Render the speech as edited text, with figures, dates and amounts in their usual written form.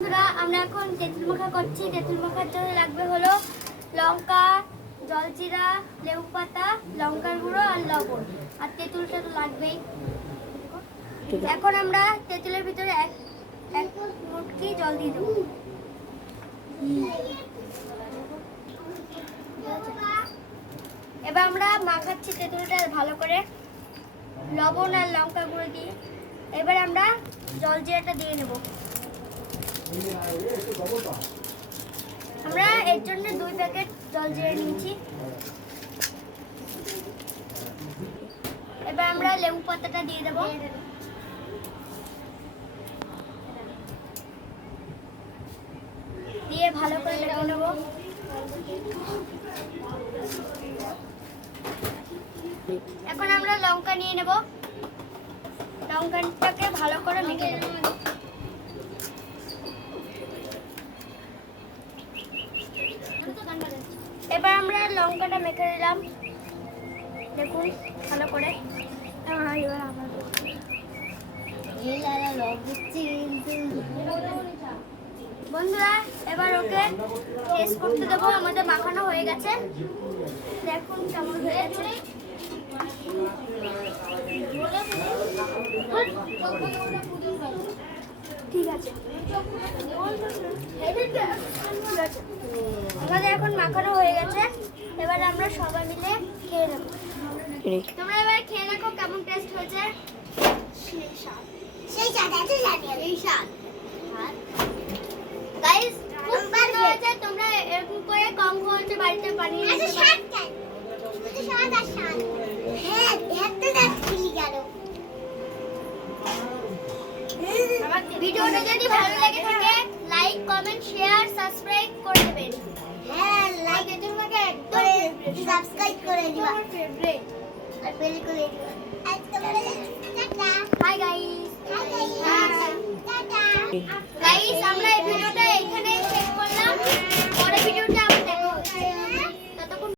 বন্ধুরা আমরা এখন তেঁতুল মাখা করছি। তেঁতুল মাখার জন্য লাগবে হলো লঙ্কা, জলজিরা, লেবু পাতা, লঙ্কার গুঁড়ো আর লবণ, আর তেঁতুলটা তো লাগবেই। এখন আমরা তেঁতুলের ভিতরে এক মুটকি জল দিয়ে দেবো। এবার আমরা মাখাচ্ছি তেঁতুলটা ভালো করে লবণ আর লঙ্কা গুঁড়ো দিয়ে। এবার আমরা জলজিরাটা দিয়ে নেব। আমরা এর জন্য 2 প্যাকেট জলজিরা নিয়েছি। এবার আমরা লেবু পাতাটা দিয়ে দেব। দিয়ে ভালো করে মেখে নেব। এখন আমরা লঙ্কা নিয়ে নেব। লঙ্কাটাকে ভালো করে মেখে নেব। এবার আমরা লঙ্কাটা মেখে দিলাম, দেখুন ভালো করে। বন্ধুরা এবার ওকে টেস্ট করতে দেবো। আমাদের মাখানো হয়ে গেছে, দেখুন কেমন হয়ে গেছে। ঠিক আছে, আমাদের এখন মাখানো হয়ে গেছে। এবার আমরা সবাই মিলে খেয়ে নেব। তোমরা এবার খেয়ে দেখো কেমন টেস্ট হয়েছে। সেই স্বাদ গাইস, খুব ভালো হয়েছে। তোমরা এরকম করে কম খরচে বাড়িতে বানিয়ে নিতে পারো। আমার ভিডিওটা যদি ভালো লাগে থাকে লাইক, কমেন্ট, শেয়ার, সাবস্ক্রাইব করে দেবেন। হ্যাঁ, লাইক এর জন্য একদম সাবস্ক্রাইব করে দিবা। ফেভারিট আর বেল করে দিবা। Tata. Hi guys. Tata. Guys আমরা